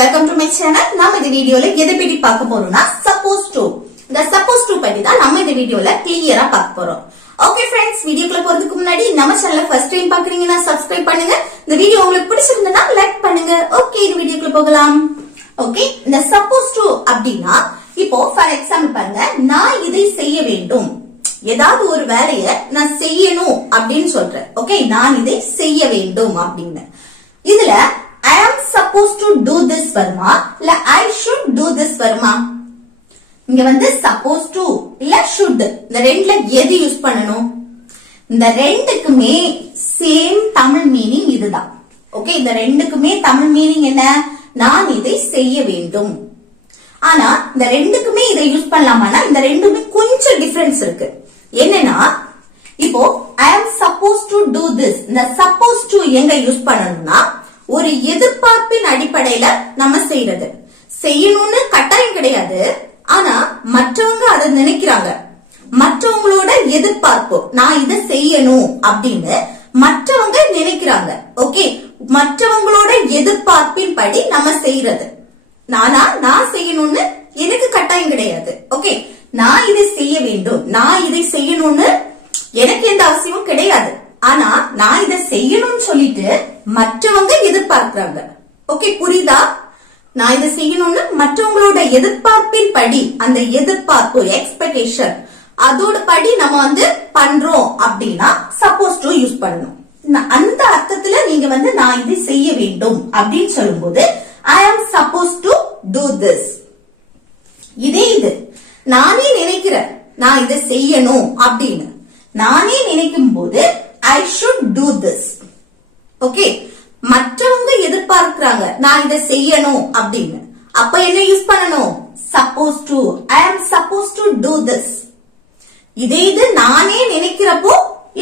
welcome to my channel. நாம இந்த வீடியோல எதை பத்தி பார்க்க போறோம்னா suppose to. இந்த suppose to பத்தி தான் நம்ம இந்த வீடியோல கிளியரா பார்க்க போறோம். Okay friends, வீடியோக்குள்ள போறதுக்கு முன்னாடி நம்ம சேனலை first time பார்க்கறீங்கன்னா subscribe பண்ணுங்க. இந்த வீடியோ உங்களுக்கு பிடிச்சிருந்தா லைக் பண்ணுங்க. Okay, இந்த வீடியோக்குள்ள போகலாம். Okay, இந்த suppose to அப்படினா இப்போ for example பாருங்க, நான் இதை செய்ய வேண்டும். ஏதாவது ஒரு வேலையை நான் செய்யணும் அப்படின்னு சொல்றேன். ஓகே, நான் இதை செய்ய வேண்டும் அப்படின்னு. இதுல I am supposed to do this வருமா இல்ல I should do this வருமா? இங்க வந்து supposed to இல்ல should, இந்த ரெண்டுல எது யூஸ் பண்ணணும்? இந்த ரெண்டுக்குமே சேம் தமிழ் மீனிங் இதுதான். ஓகே, இந்த ரெண்டுக்குமே தமிழ் மீனிங் என்ன? நான் இதை செய்ய வேண்டும். ஆனா இந்த ரெண்டுக்குமே இதை யூஸ் பண்ணலாமானா இந்த ரெண்டுமே கொஞ்சம் டிஃபரன்ஸ் இருக்கு. என்னன்னா இப்போ I am supposed to do this, இந்த supposed to எங்க யூஸ் பண்ணணும்னா ஒரு எதிர்பார்ப்பின் அடிப்படையில நம்ம செய்யறது. செய்யணும்னு கட்டாயம் கிடையாது, ஆனா மற்றவங்க அதை நினைக்கிறாங்க. மற்றவங்களோட எதிர்பார்ப்பு நான் இதை செய்யணும் அப்படின்னு மற்றவங்க நினைக்கிறாங்க. ஓகே, மற்றவங்களோட எதிர்பார்ப்பின் படி நம்ம செய்யறது. நான் செய்யணும்னு எனக்கு கட்டாயம் கிடையாது. ஓகே, நான் இதை செய்ய வேண்டும், நான் இதை செய்யணும்னு எனக்கு எந்த அவசியமும் கிடையாது. ஆனா நான் இதை செய்யணும்னு சொல்லிட்டு மற்றவங்க எதிர்பார்க்கிறாங்க. ஓகே, புரியுதா? நான் இதை செய்யணும்னு மற்றவங்களோட எதிர்பார்ப்பின் படி, அந்த எதிர்பார்ப்பு எக்ஸ்பெக்டேஷன் அதோட படி நம்ம வந்து பண்றோம் அப்படின்னா சப்போஸ் டு யூஸ் பண்ணணும். அந்த அர்த்தத்துல நீங்க வந்து நான் இதை செய்ய வேண்டும் அப்படின்னு சொல்லும்போது I am supposed to do this. இதே இது நானே நினைக்கிறேன் நான் இதை செய்யணும் அப்படின்னு. நானே நினைக்கும் போது I should do this. Okay, மற்றவங்க எதிர்பார்க்கிறாங்க நான் இதை செய்யணும் அப்படின்னு. அப்ப என்ன யூஸ் பண்ணணும்? supposed to. I am supposed to do this. இதே இது நானே நினைக்கிறப்போ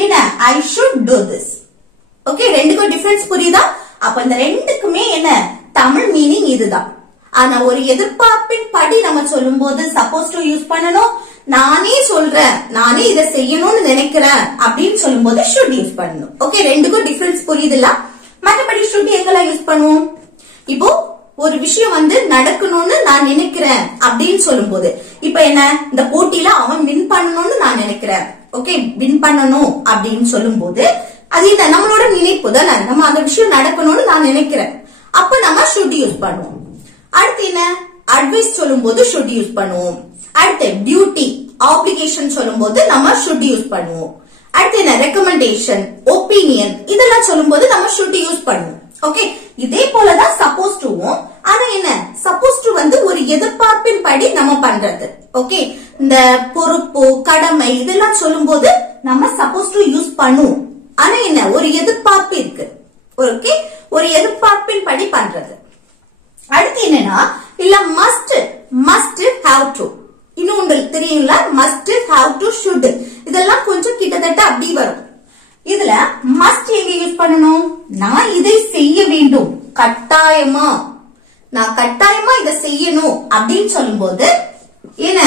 என்ன? I should do this. Okay, ரெண்டுக்கும் டிஃபரன்ஸ் புரியுதா? அப்ப இந்த ரெண்டுக்குமே என்ன தமிழ் மீனிங் இதுதான். ஆனா ஒரு எதிர்பார்ப்பின் படி நம்ம சொல்லும் போது சப்போஸ் டு யூஸ் பண்ணணும். நானே சொல்றேன் நானே இதை செய்யணும்னு நினைக்கிறேன் அப்படின்னு சொல்லும் போது ஷுட் யூஸ் பண்ணணும். ஓகே, ரெண்டுக்கும் டிஃபரன்ஸ் புரியுதுல்ல? மற்றபடி ஷுட் எங்கெல்லாம் யூஸ் பண்ணுவோம்? இப்போ ஒரு விஷயம் வந்து நடக்கணும்னு நான் நினைக்கிறேன் அப்படின்னு சொல்லும் போது, இப்ப என்ன, இந்த போட்டியில அவன் வின் பண்ணணும்னு நான் நினைக்கிறேன். ஓகே, வின் பண்ணணும் அப்படின்னு சொல்லும் போது அது என்ன, நம்மளோட நினைப்பு தானே, நம்ம அந்த விஷயம் நடக்கணும்னு நான் நினைக்கிறேன். அப்ப நம்ம ஷுட் யூஸ் பண்ணுவோம். அடுத்து என்ன, அட்வைஸ் சொல்லும் போது ஷுட் யூஸ் பண்ணுவோம். அடுத்து டியூட்டி ஆப்ளிகேஷன் சொல்லும் போது நம்ம ஷுட் யூஸ் பண்ணுவோம். அடுத்து என்ன, ரெக்கமெண்டேஷன் ஒப்பீனியன் இதெல்லாம் சொல்லும் போது நம்ம ஷுட் யூஸ் பண்ணுவோம். ஓகே, இதே போலதான் சப்போஸ் டுவும். ஆனா என்ன, சப்போஸ் டு வந்து ஒரு எதிர்பார்ப்பின் படி நம்ம பண்றது. ஓகே, இந்த பொறுப்பு கடமை இதெல்லாம் சொல்லும் போது நம்ம சப்போஸ் டு யூஸ் பண்ணுவோம். ஆனா என்ன, ஒரு எதிர்பார்ப்பு இருக்கு. ஓகே, ஒரு எதிர்பார்ப்பின் படி பண்றது. அடுத்து என்னன்னா இல்ல மஸ்ட் ஹாவ் டு. இன்னும் உங்களுக்கு தெரியுங்களா, மஸ்ட் ஹாவ் டு ஷுட் இதெல்லாம் கொஞ்சம் கிட்டத்தட்ட அப்படி வரும். இதுல மஸ்ட் எங்க யூஸ் பண்ணணும்? நான் இதை செய்ய வேண்டும், கட்டாயமா நான் கட்டாயமா இதை செய்யணும் அப்படின்னு சொல்லும் போது என்ன,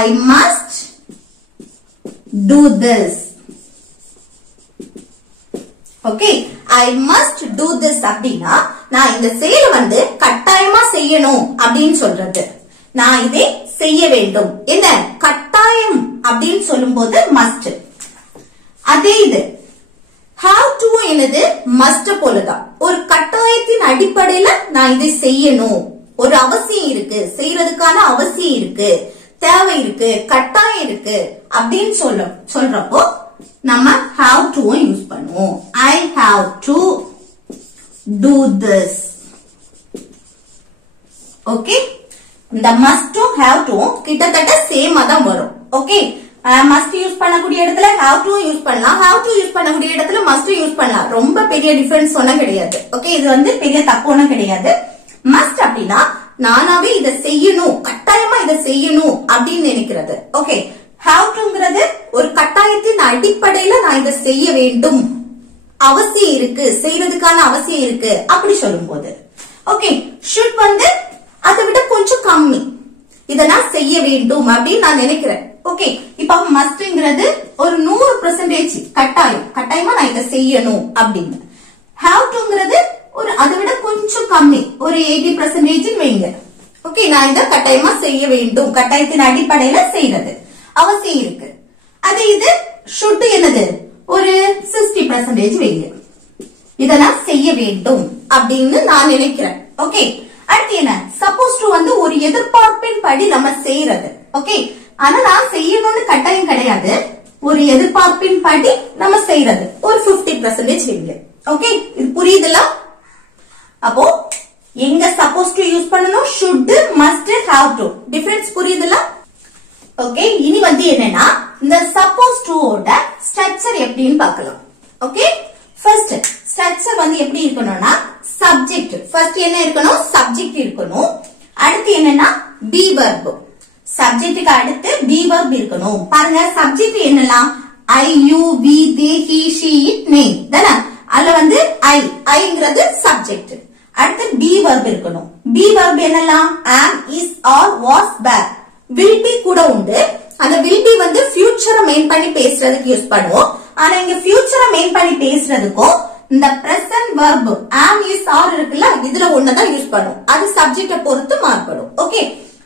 I must do this. Okay, I must do this அப்படின்னா நான் இந்த செயலை வந்து கட்டாயமா செய்யணும் அப்படின்னு சொல்றது. நான் இதை செய்ய வேண்டும், என்ன கட்டாயம் அப்படின்னு சொல்லும் போது மஸ்ட். அதே இது have to என்னது மஸ்ட் போலதான். ஒரு கட்டாயத்தின் அடிப்படையில நான் இதை செய்யணும், ஒரு அவசியம் இருக்கு, செய்யறதுக்கான அவசியம் இருக்கு, தேவை இருக்கு, கட்டாயம் இருக்கு அப்படின்னு சொல்றப்போ நம்ம have to யூஸ் பண்ணுவோம். I have to do this. Okay, இந்த must have to கிட்டத்தட்ட சேமா தான் வரும். ஓகே, மஸ்ட் யூஸ் பண்ணக்கூடிய இடத்துல have to யூஸ் பண்ணலாம், have to யூஸ் பண்ணக்கூடிய இடத்துல must யூஸ் பண்ணலாம். ரொம்ப பெரிய டிஃபரன்ஸ் ஒன்னும் கிடையாது. ஓகே, இது வந்து பெரிய தப்பு ஒன்னும் கிடையாது. மஸ்ட் அப்படின்னா நானாவே இதை செய்யணும், கட்டாயமா இதை செய்யணும் அப்படின்னு நினைக்கிறது. ஓகே, have toங்கிறது ஒரு கட்டாயத்தின் அடிப்படையில நான் இதை செய்ய வேண்டும், அவசியம் இருக்கு, செய்யறதுக்கான அவசியம் இருக்கு அப்படி சொல்லும் போது. ஓகே, ஷுட் வந்து அதை விட கொஞ்சம் கம்மி, இதை நான் செய்ய வேண்டும் அப்படின்னு நான் நினைக்கிறேன். ஓகே, இப்ப மஸ்ட்ங்கிறது ஒரு 100% கட்டாயமா நான் இதை செய்யணும் அப்படின்னு. have toங்கிறது ஒரு அதை விட கொஞ்சம் கம்மி ஒரு 80% வைங்க. ஓகே, நான் இதை கட்டாயமா செய்ய வேண்டும், கட்டாயத்தின் அடிப்படையில செய்யறது அவசியம் இருக்கு. அது இது should என்னது ஒரு 60% வைங்க. இதை நான் செய்ய வேண்டும் அப்படின்னு நான் நினைக்கிறேன். ஓகே, அடுத்து என்ன சப்போஸ் டு வந்து ஒரு எதிர்பார்ப்பின் படி நம்ம செய்யறது. ஓகே, ஆனா நான் செய்யணும்னு கட்டாயம் கிடையாது, ஒரு எதிர்பார்ப்பின் படி நம்ம செய்யறது ஒரு 50% வைங்க. ஓகே, இது புரியுதுல? அப்போ எங்க சப்போஸ் டு யூஸ் பண்ணணும், should, must, have to difference புரியுதுல? ஓகே, இனி வந்து என்னன்னா இந்த சப்போஸ் டு ஓட ஸ்ட்ரக்சர் எப்படின்னு பார்க்கலாம். ஓகே, ஃபர்ஸ்ட் ஸ்ட்ரக்சர் வந்து எப்படி இருக்கணும்னா சப்ஜெக்ட் ஃபர்ஸ்ட் என்ன இருக்கணும், சப்ஜெக்ட் இருக்கணும். அடுத்து என்னன்னா பி வெர்ப், சப்ஜெக்ட்டுக்கு அடுத்து பி வெர்ப் இருக்கணும். பாருங்க சப்ஜெக்ட் என்னலாம் I, you, we, they, he, she, it, name தானே. அதுல வந்து ஐங்கிறது சப்ஜெக்ட். அடுத்து பி வெர்ப் இருக்கணும். பி வெர்ப் என்னலாம் am, is, are, was, were. will be கூட உண்டு. அந்த will be வந்து ஃபியூச்சரை மெயின் பண்ணி பேசுறதுக்கு யூஸ் பண்ணுவோம். ஆனா இங்க ஃபியூச்சரை மெயின் பண்ணி பேசுறதுக்கும் இந்த present verb am, is, are இருக்குல்ல, இதுல ஒண்ணுதான் யூஸ் பண்ணுவோம். அது சப்ஜெக்ட பொறுத்து மாறுபடும். ஓகே,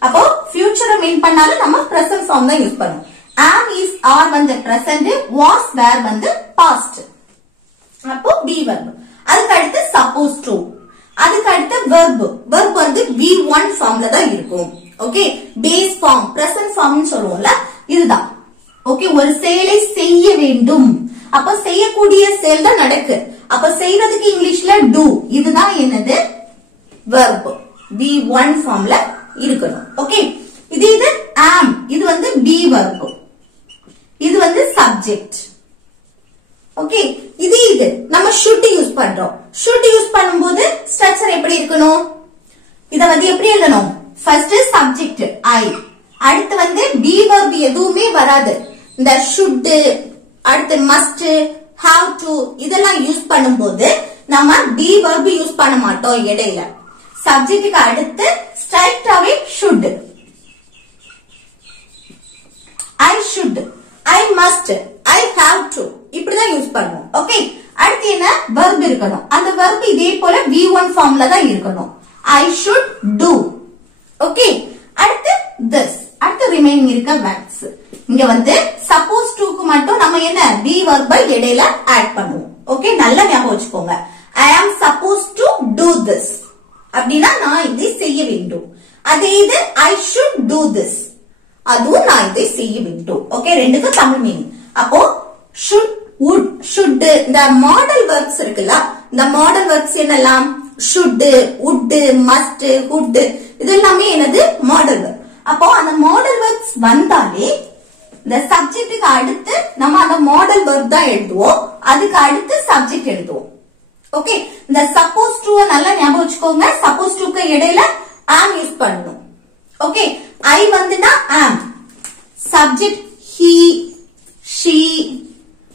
அப்போ ஃபியூச்சரை மெயின் பண்ணாலும் நம்ம present form தான் யூஸ் பண்ணுவோம். am, is, are வந்து present, was, were வந்து past. அப்போ be verb. அதுக்கு அடுத்து suppose to, அதுக்கு அடுத்து verb வந்து V1 ஃபார்ம்ல தான் இருக்கும். Okay, base form present form சொல்லுவோம்ல, இதுதான். ஓகே, ஒரு செயலை செய்ய வேண்டும், அப்ப செய்யக்கூடிய செயல் தான் நடக்கு. அப்ப செய்யறதுக்கு இங்கிலீஷ்ல do, இதுதான் என்னது verb V1 ஃபார்ம்ல இருக்கணும். ஓகே, இது am, இது வந்து be verb, இது வந்து சப்ஜெக்ட். ஓகே, இது நம்ம should யூஸ் பண்றோம். should யூஸ் பண்ணும்போது ஸ்ட்ரக்சர் எப்படி இருக்கணும், இத வந்து எப்படி எழுதணும், ஃபர்ஸ்ட் சப்ஜெக்ட் ஐ, அடுத்து வந்து பி வெர்ப் எதுவுமே வராது. இந்த should, அடுத்து must, have to இதெல்லாம் யூஸ் பண்ணும்போது நம்ம பி வெர்ப் யூஸ் பண்ண மாட்டோம் இடையில. சப்ஜெக்ட்டுக்கு அடுத்து ஸ்ட்ரைட்டாவே should, I should, I must, I have to இப்படிதான் யூஸ் பண்ணுவோம். ஓகே, அடுத்து என்ன வெர்ப் இருக்கணும். அந்த வெர்ப் இதே போல V1 ஃபார்ம்ல தான் இருக்கணும். I should do. ஓகே, அடுத்து this, அடுத்து ரிமைனிங் இருக்க verbs. இங்க வந்து suppose to க்கு மட்டும் நம்ம என்ன be verb இடையில ஆட் பண்ணுவோம். ஓகே, நல்லா ஞாபகம் வச்சுக்கோங்க. I am supposed to do this அப்படினா நான் இதை செய்ய வேண்டும். அதே இது I should do this, அதுவும் நான் இதை செய்ய வேண்டும். ஓகே, ரெண்டுக்கு தமிழ் மீனிங். அப்போ should, would, should இந்த மாடல் verbs இருக்குல்ல, இந்த மாடல் verbs என்னலாம் should, would, must, would இதெல்லாமே என்னது மாடல் verb. அப்போ அந்த மாடல் verbs வந்தாலே இந்த சப்ஜெக்ட்டுக்கு அடுத்து நம்ம அந்த மாடல் verb தான் எழுதுவோம், அதுக்கு அடுத்து சப்ஜெக்ட் எழுதுவோம். ஓகே, இந்த suppose to நல்லா ஞாபகம் வச்சுக்கோங்க. suppose to க்கு இடையில am யூஸ் பண்ணணும். Okay, I வந்துனா am, subject he, she,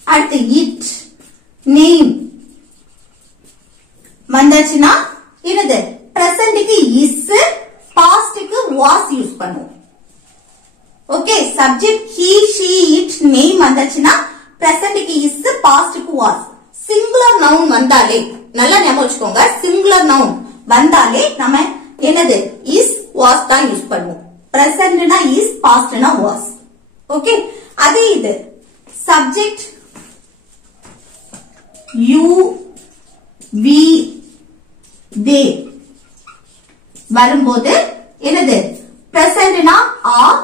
அடுத்து it, name வந்தாச்சுன்னா என்னது பிரசன்ட்க்கு is, பாஸ்ட்க்கு was யூஸ் பண்ணுவோம். Okay, subject he, she, it, name வந்தாச்சுன்னா பிரசன்ட்க்கு is, பாஸ்ட்க்கு was. சிங்குலர் நவுன் வந்தாலே நல்லா ஞாபகம் வச்சுக்கோங்க, சிங்குலர் நவுன் வந்தாலே நம்ம என்னது is, was தான் யூஸ் பண்ணுவோம். பிரசன்ட்னா is, பாஸ்ட்னா was. ஓகே, அதே இது சப்ஜெக்ட் you, we, they வரும்போது என்னது பிரசன்ட்னா are,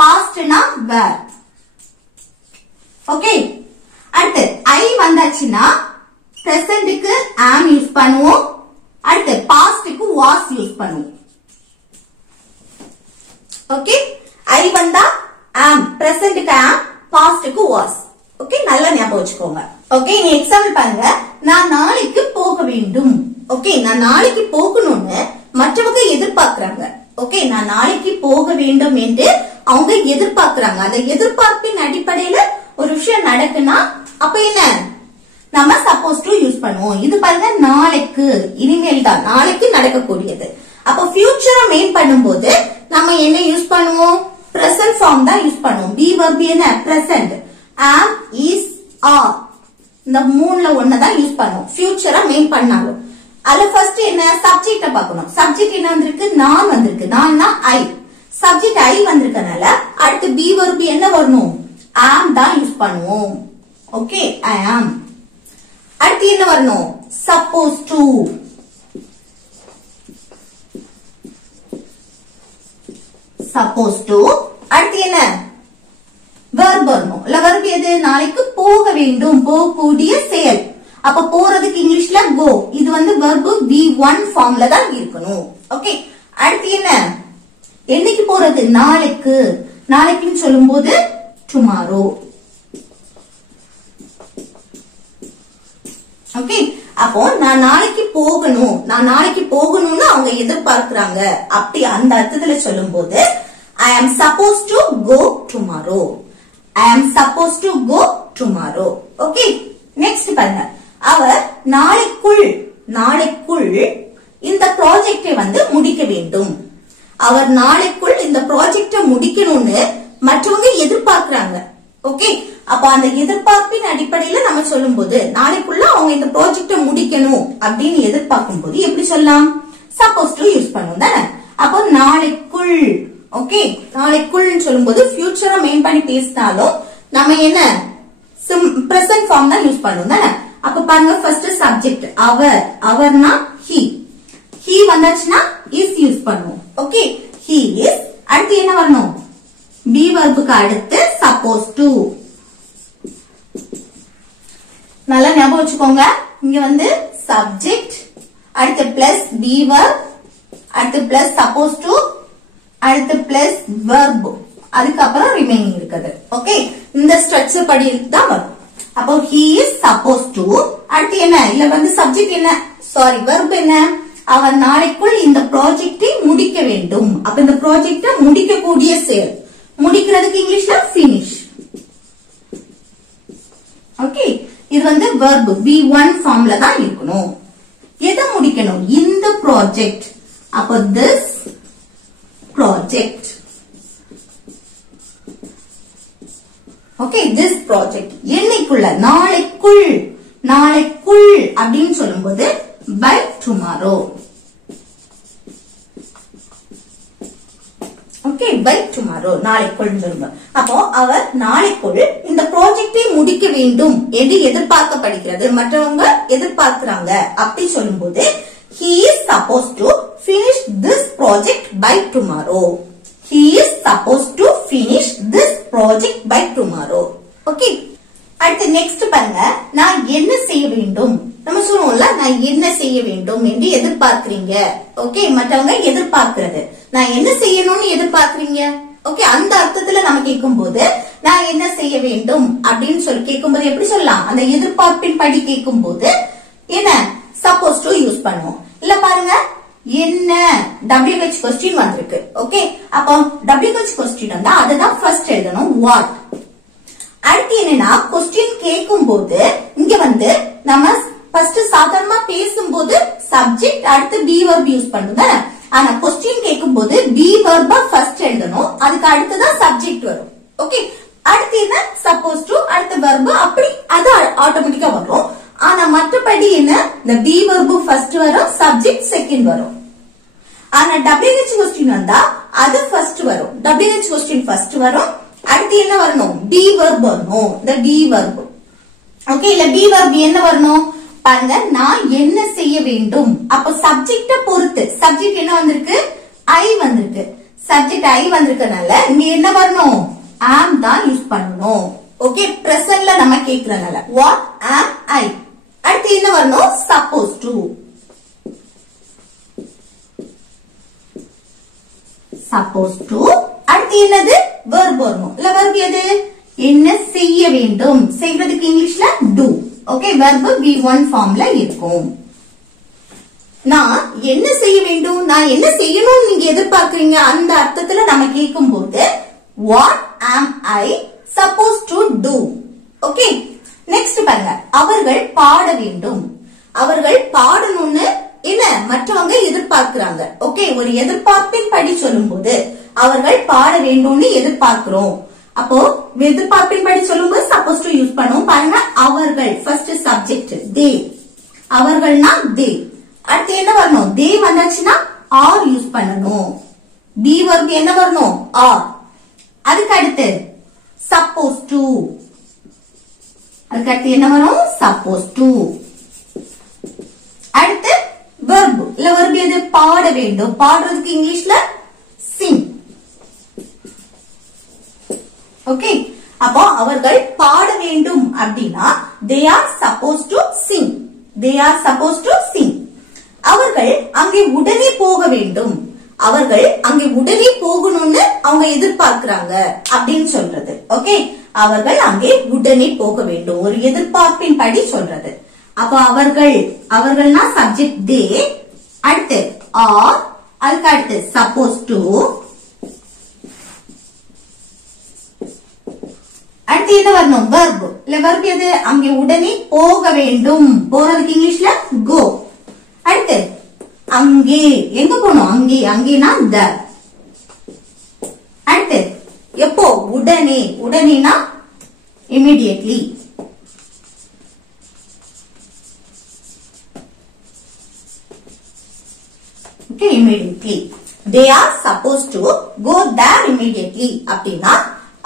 பாஸ்ட்னா were. ஓகே, அடுத்து I வந்தாச்சுன்னா பிரசன்ட்க்கு am யூஸ் பண்ணுவோம், அடுத்து பாஸ்ட்க்கு was யூஸ் பண்ணுவோம். ஓகே, I வந்தா am, பிரசன்ட்க்கு am, பாஸ்ட்க்கு was. ஓகே, நல்லா ஞாபகம் வச்சுக்கோங்க. ஓகே, நீ எக்ஸாம்பிள் பாருங்க. நான் நாளைக்கு போக வேண்டும். ஓகே, நான் நாளைக்கு போகணும்னு மற்றவங்க எதிர்பார்க்கறாங்க. ஓகே, நான் நாளைக்கு போக வேண்டும் என்று அவங்க எதிர்பார்க்கறாங்க. அந்த எதிர்பார்ப்பின் அடிப்படையில ஒரு விஷயம் நடக்குன்னா அப்ப என்ன நம்ம சப்போஸ் டு யூஸ் பண்ணுவோம். இது பாருங்க நாளைக்கு, இனிமேல் தான், நாளைக்கு நடக்கக்கூடியது. அப்ப ஃபியூச்சரை மெயின் பண்ணும்போது நம்ம என்ன யூஸ் பண்ணுவோம், பிரசன்ட் ஃபார்ம் தான் யூஸ் பண்ணுவோம். பி வெர்ப் என்ன பிரசன்ட், am, is, are. இந்த மூணுல ஒன்னதான் யூஸ் பண்ணுவோம் ஃபியூச்சரா மெயின் பண்ணாலும். அதுல ஃபர்ஸ்ட் என்ன சப்ஜெக்ட பார்க்கணும். சப்ஜெக்ட் என்ன வந்திருக்கு நான் வந்திருக்கு. நான்னா ஐ. சப்ஜெக்ட் ஐ வந்திருக்கனால அடுத்து பி verb என்ன வரணும் am தான் யூஸ் பண்ணுவோம். Okay I am. அடுத்து என்ன வரணும் supposed to. supposed to. அடுத்து என்ன verb வரணும். இல்ல verb எது நாளைக்கு போக வேண்டும் போகக்கூடிய செயல். அப்ப போறதுக்கு இங்கிலீஷ்ல go. இது வந்து verb V1 ஃபார்ம்ல தான் இருக்கணும். ஓகே அடுத்து என்ன என்னைக்கு போறது நாளைக்கு. நாளைக்குன்னு சொல்லும்போது tomorrow. ஓகே அப்போ நான் நாளைக்கு போகணும். நான் நாளைக்கு போகணும்னு அவங்க எதிர்பார்க்கறாங்க. அப்படி அந்த அர்த்தத்துல சொல்லும்போது I am supposed to go tomorrow. I am supposed to go tomorrow. Okay next பாருங்க. அவர் நாளைக்குள் இந்த ப்ராஜெக்டை வந்து முடிக்க வேண்டும். அவர் நாளைக்குள் இந்த ப்ராஜெக்டை முடிக்கணும்னு மற்றவங்க எதிர்பார்க்கறாங்க. ஓகே அப்ப அந்த எதிர்பார்ப்பின் அடிப்படையில நம்ம சொல்லும்போது நாளைக்குள்ள அவங்க இந்த ப்ராஜெக்டை முடிக்கணும் அப்படின்னு எதிர்பார்க்கும் போது எப்படி சொல்லலாம் சப்போஸ் டு யூஸ் பண்ணுவோம் தானே. அப்போ நாளைக்குள். ஓகே நாளைக்குள் சொல்லும்போது ஃபியூச்சரை மெயின் பண்ணி பேசினாலும் நம்ம என்ன பிரசன்ட் ஃபார்ம் தான் யூஸ் பண்ணுவோம் தானே. அப்ப பாருங்க ஃபர்ஸ்ட் சப்ஜெக்ட் அவர்னா he வந்தாச்சுன்னா is யூஸ் பண்ணுவோம். Okay he is. அடுத்து என்ன வரணும் be verb-க்கு அடுத்து supposed to. நல்லா ஞாபகம் வச்சுக்கோங்க. இங்க வந்து சப்ஜெக்ட் அடுத்து பிளஸ் be verb அடுத்து பிளஸ் supposed to அடுத்து பிளஸ் verb அதுக்கப்புறம் ரிமைனிங் இருக்குது. ஓகே இந்த ஸ்ட்ரக்சர் படி தான் வரும். அப்போ he is supposed to. அடுத்து என்ன இல்ல வந்து சப்ஜெக்ட் என்ன சாரி verb என்ன அவர் நாளைக்குள் இந்த ப்ராஜெக்டை முடிக்க வேண்டும். அப்ப இந்த ப்ராஜெக்டை முடிக்கக்கூடிய செயல். முடிக்கிறதுக்கு இங்கிலீஷ்ல finish. ஓகே இது வந்து verb V1 ஃபார்ம்ல தான் இருக்கணும். எதை முடிக்கணும் இந்த ப்ராஜெக்ட். அப்போ this project. Okay this project என்னைக்குள்ள நாளைக்குள் அப்படின்னு சொல்லும்போது by tomorrow. Okay by tomorrow நாளைக்குள் சொல்லுங்க. அப்போ அவர் நாளைக்குள் இந்த ப்ராஜெக்டை முடிக்க வேண்டும் என்று எதிர்பார்க்கப்படுகிறது. மற்றவங்க எதிர்பார்க்கிறாங்க அப்படி சொல்லும்போது he is supposed to finish this project by tomorrow. He is supposed to finish this project by tomorrow. Okay அடுத்து நெக்ஸ்ட் பாருங்க. நான் என்ன செய்ய வேண்டும். நம்ம சொல்லுவோம்ல நான் என்ன செய்ய வேண்டும் என்று எதிர்பார்க்கிறீங்க. ஓகே மற்றவங்க எதிர்பார்க்கிறது. நான் என்ன செய்யணும்னு எதிர்பார்க்கிறீங்க. ஓகே அந்த அர்த்தத்துல நம்ம கேட்கும் போது நான் என்ன செய்ய வேண்டும் அப்படின்னு சொல்லி கேட்கும் போது எப்படி சொல்லலாம் அந்த எதிர்பார்ப்பின் படி கேட்கும் போது என்ன சப்போஸ் டு யூஸ் பண்ணுவோம். இல்ல பாருங்க என்ன WH கொஸ்டின் வந்திருக்கு. ஓகே அப்போ WH கொஸ்டின் வந்தா அதுதான் ஃபர்ஸ்ட் எழுதணும் வாட். அடுத்து என்னன்னா கொஸ்டின் கேட்கும் போது இங்க வந்து நம்ம ஃபர்ஸ்ட் சாதாரணமா பேசும்போது சப்ஜெக்ட் அடுத்து be verb யூஸ் பண்ணுங்க. ஆனா கொஸ்டின் கேட்கும் போது be verb ஃபர்ஸ்ட் எழுதணும். அதுக்கு அடுத்துதான் சப்ஜெக்ட் வரும். ஓகே அடுத்து என்ன சப்போஸ் டு அடுத்து verb அப்படி அது ஆட்டோமேட்டிக்கா வரும். ஆனா மற்றபடி என்ன இந்த be verb ஃபர்ஸ்ட் வரும் சப்ஜெக்ட் செகண்ட் வரும். ஆனா WH கொஸ்டின் வந்தா அது ஃபர்ஸ்ட் வரும். WH கொஸ்டின் ஃபர்ஸ்ட் வரும். அடுத்து என்ன வரணும் be verb வரணும். இந்த be verb. ஓகே இல்ல be verb என்ன வரணும் பாருங்க நான் என்ன செய்ய வேண்டும். அப்ப சப்ஜெக்ட பொறுத்து சப்ஜெக்ட் என்ன வந்திருக்கு I வந்திருக்கு. சப்ஜெக்ட் I வந்திருக்கனால இங்க என்ன வரணும் am தான் யூஸ் பண்ணணும். ஓகே பிரசன்ட்ல நம்ம கேக்குறனால what am I. அடுத்து என்ன வரணும் supposed to. supposed to அடுத்து என்னது verb வரணும். இல்ல verb எது என்ன செய்ய வேண்டும். செய்யறதுக்கு இங்கிலீஷ்ல do. ஓகே verb V1 ஃபார்ம்ல இருக்கும். நான் என்ன செய்ய வேண்டும் நான் என்ன செய்யணும் நீங்க எதிர்பார்க்கறீங்க அந்த அர்த்தத்துல நம்ம கேட்கும் போது what am I supposed to do. Okay next பாருங்க அவர்கள் பாட வேண்டும். அவர்கள் பாடணும்னு என்ன மற்றவங்க எதிர்பார்க்கிறாங்க. ஓகே ஒரு எதிர்பார்ப்பின் படி சொல்லும்போது அவர்கள் பாட வேண்டும்னு எதிர்பார்க்கிறோம். அப்போ எதிர்பார்ப்பின் படி சொல்லும்போது சப்போஸ் டு யூஸ் பண்ணுவோம். பாருங்க, அவர்கள் ஃபர்ஸ்ட் சப்ஜெக்ட் தே, அவர்கள்னா தே. அடுத்து என்ன வரணும்? தே வந்தாச்சுன்னா ஆர் யூஸ் பண்ணணும். பி வர்க் என்ன வரணும்? ஆர். அதுக்கு அடுத்து சப்போஸ் டு, அதுக்கு அடுத்து என்ன வரும்? Suppose to. அடுத்து வெர்ப், இல்ல வெர்ப் எது? பாட வேண்டும். பாடுறதுக்கு இங்கிலீஷ்ல சிங். ஓகே, அப்போ அவர்கள் பாட வேண்டும் அப்படின்னா they are supposed to sing. they are supposed to sing. அவர்கள் அங்கே உடனே போக வேண்டும். அவர்கள் அங்கே உடனே போகணும்னு அவங்க எதிர்பார்க்கிறாங்க அப்படின்னு சொல்றது. ஓகே, அவர்கள் அங்கே உடனே போக வேண்டும், ஒரு எதிர்பார்ப்பின் படி சொல்றது. அப்போ அவர்கள், அவர்கள்னா சப்ஜெக்ட் தே. அடுத்து ஆர், அதுக்கு அடுத்து சப்போஸ் டு. அடுத்து என்ன வரணும்? வெர்ப், இல்ல வெர்ப் எது? அங்கே உடனே போக வேண்டும். போறதுக்கு இங்கிலீஷ்ல கோ. அடுத்து அங்கே, எங்க போகணும்? அங்கே, அங்கேனா த. அடுத்து எப்போ? உடனே, உடனேனா immediately. Okay, immediately. They are supposed to go there immediately. அப்படின்னா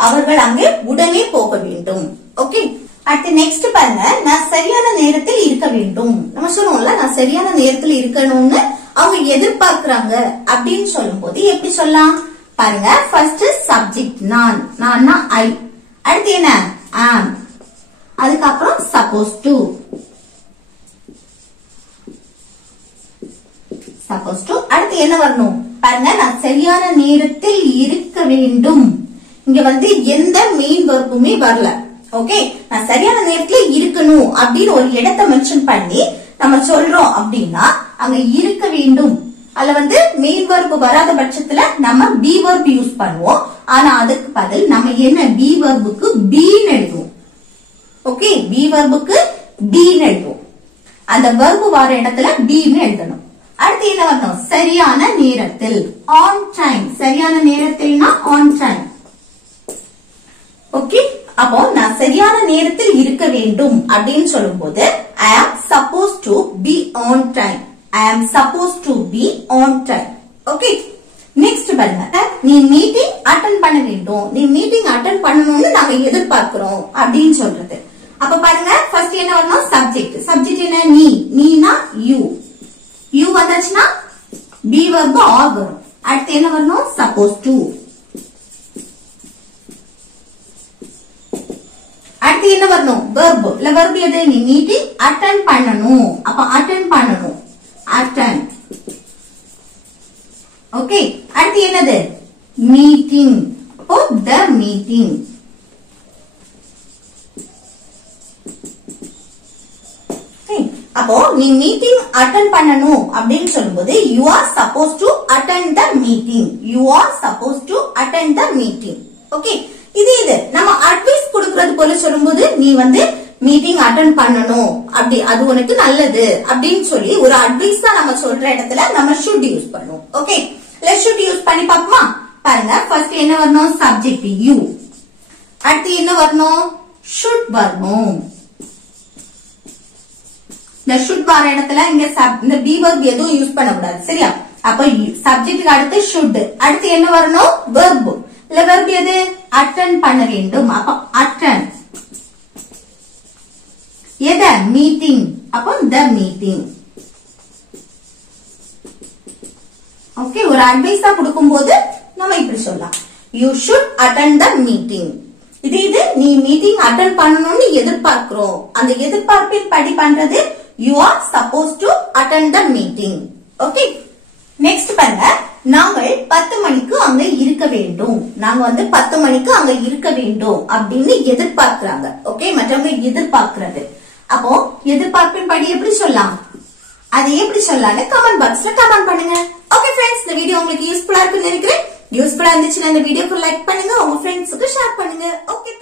அவர்கள் அங்கே உடனே போக வேண்டும். ஓகே, அடுத்து நெக்ஸ்ட் பாருங்க, நான் சரியான நேரத்தில் இருக்க வேண்டும். நம்ம சொல்லுவோம்ல, நான் சரியான நேரத்தில் இருக்கணும்னு அவங்க எதிர்பார்க்கிறாங்க அப்படின்னு சொல்லும் போது எப்படி சொல்லலாம்? பாருங்க, ஃபர்ஸ்ட் சப்ஜெக்ட் நான், நான்னா ஐ. அடுத்து என்ன? ஆம். அதுக்கப்புறம் சப்போஸ் டு, சப்போஸ் டு. அடுத்து என்ன வரணும்? பாருங்க, நான் சரியான நேரத்தில் இருக்க வேண்டும். இங்க வந்து எந்த மெயின் வெர்புமே வரல. ஓகே, நான் சரியான நேரத்துல இருக்கணும் அப்படின்னு ஒரு இடத்தை மென்ஷன் பண்ணி நம்ம சொல்றோம் அப்படின்னா அங்க இருக்க வேண்டும். அதுல வந்து மெயின் வெர்ப் வராத பட்சத்துல நம்ம பி வெர்ப் யூஸ் பண்ணுவோம். ஆனா அதுக்கு பதில் நம்ம என்ன? பி வெர்புக்கு பீன்னு எழுதுவோம். ஓகே, பி வெர்புக்கு பீன்னு எழுதுவோம். அந்த வெர்ப் வர இடத்துல பீன்னு எழுதணும். அடுத்து என்ன வரணும்? சரியான நேரத்தில், ஆன் டைம். சரியான நேரத்தில்னா ஆன் டைம். ஓகே, அப்போ நான் சரியான நேரத்தில் இருக்க வேண்டும் அப்படின்னு சொல்லும் போது I am supposed to be on time. I am supposed to be on time. Okay, next பாருங்க, நீ மீட்டிங் அட்டெண்ட் பண்ண வேண்டும். நீ மீட்டிங் அட்டெண்ட் பண்ணணும்னு நாங்க எதிர்பார்க்கிறோம் அப்படின்னு சொல்றது. அப்ப பாருங்க, ஃபர்ஸ்ட் என்ன வரணும்? சப்ஜெக்ட். சப்ஜெக்ட் என்ன? நீ, நீனா யூ. யூ வந்தாச்சுன்னா பி வெர்ப் ஆர் வரும். அடுத்து என்ன வரணும்? Suppose to. அடுத்து என்ன வரணும்? வெர்ப், இல்ல வெர்ப் எது? நீ மீட்டிங் அட்டெண்ட் பண்ணணும். அப்ப அட்டெண்ட் பண்ணணும், அட்டெண்ட். ஓகே, அடுத்து என்னது? மீட்டிங். அப்போ த மீட்டிங். அப்போ நீ மீட்டிங் அட்டெண்ட் பண்ணணும் அப்படின்னு சொல்லும்போது you are supposed to attend the meeting. You are supposed to attend the meeting. Okay, இது நம்ம அட்வைஸ் கொடுக்கிறது போல சொல்லும்போது நீ வந்து மீட்டிங் அட்டெண்ட் பண்ணணும், அப்படி அது உனக்கு நல்லது அப்படின்னு சொல்லி ஒரு அட்வைஸ் தான் நம்ம சொல்ற இடத்துல நம்ம should யூஸ் பண்ணுவோம். ஓகே, let's should யூஸ் பண்ணி பாப்போமா? பாருங்க, ஃபர்ஸ்ட் என்ன வரணும்? Subject you. அடுத்து என்ன வரணும்? should வரணும். இந்த should வர இடத்துல இங்க இந்த be verb எதுவும் யூஸ் பண்ண கூடாது. சரியா? அப்ப சப்ஜெக்ட்டுக்கு அடுத்து should. அடுத்து என்ன வரணும்? verb. இல்ல verb எது? அட்டெண்ட் பண்ண வேண்டும். அப்ப அட்டெண்ட். எது? மீட்டிங். அப்போ the meeting. ஓகே, ஒரு அட்வைஸா கொடுக்கும்போது நம்ம இப்படி சொல்லலாம், you should attend the meeting. இது நீ மீட்டிங் அட்டெண்ட் பண்ணணும்னு எதிர்பார்க்கிறோம். அந்த எதிர்பார்ப்பின் படி பண்றது you are supposed to attend the meeting. Okay, next பாருங்க, நாங்கள் 10 மணிக்கு அங்க இருக்க வேண்டும். நாங்க வந்து 10 மணிக்கு அங்க இருக்க வேண்டும் அப்படின்னு எதிர்பார்க்கிறாங்க. ஓகே, மற்றவங்க எதிர்பார்க்கிறது. அப்போ எதிர்பார்ப்பின் படி எப்படி சொல்லலாம்? அது எப்படி சொல்லலாம்னு கமெண்ட் பாக்ஸ்ல கமெண்ட் பண்ணுங்க. ஓகே ஃப்ரெண்ட்ஸ், இந்த வீடியோ உங்களுக்கு யூஸ்ஃபுல்லா இருக்குன்னு நினைக்கிறேன். யூஸ்ஃபுல்லா இருந்துச்சுன்னா இந்த வீடியோக்கு லைக் பண்ணுங்க, உங்க ஃப்ரெண்ட்ஸுக்கு ஷேர் பண்ணுங்க. ஓகே.